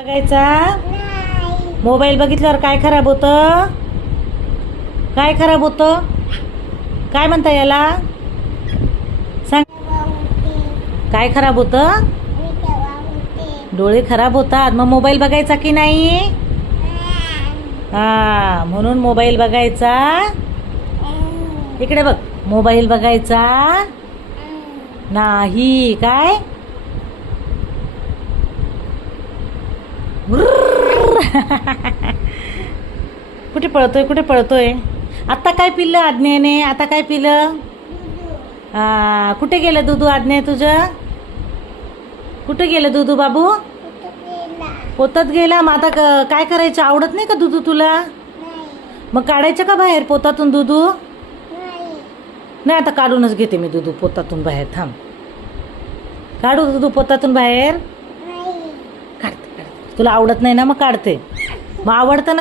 बघायचा मोबाईल बघितल्यावर काय खराब होतं? काय खराब होतं? काय म्हणता याला? सांग. काय खराब होतं? डोळे खराब होतात. मग मोबाईल बघायचा की नाही? हा, म्हणून मोबाईल बघायचा. इकडे बघ, मोबाईल बघायचा नाही. काय? कुठे पळतोय? कुठे पळतोय? आता काय पिल्लं आज्ञेने? आता काय पिलं? हा, कुठे गेलं दुधू आज्ञे तुझं? कुठे गेलं दुधू बाबू? पोतात गेला. मग आता काय करायचं? आवडत नाही का दुधू तुला? मग काढायचं का बाहेर पोतातून दुधू? नाही, आता काढूनच घेते मी दुधू पोतातून बाहेर. थांब, काढू दुधू पोतातून बाहेर. काढते. तुला आवडत नाही ना? मग काढते. मग आवडतं ना?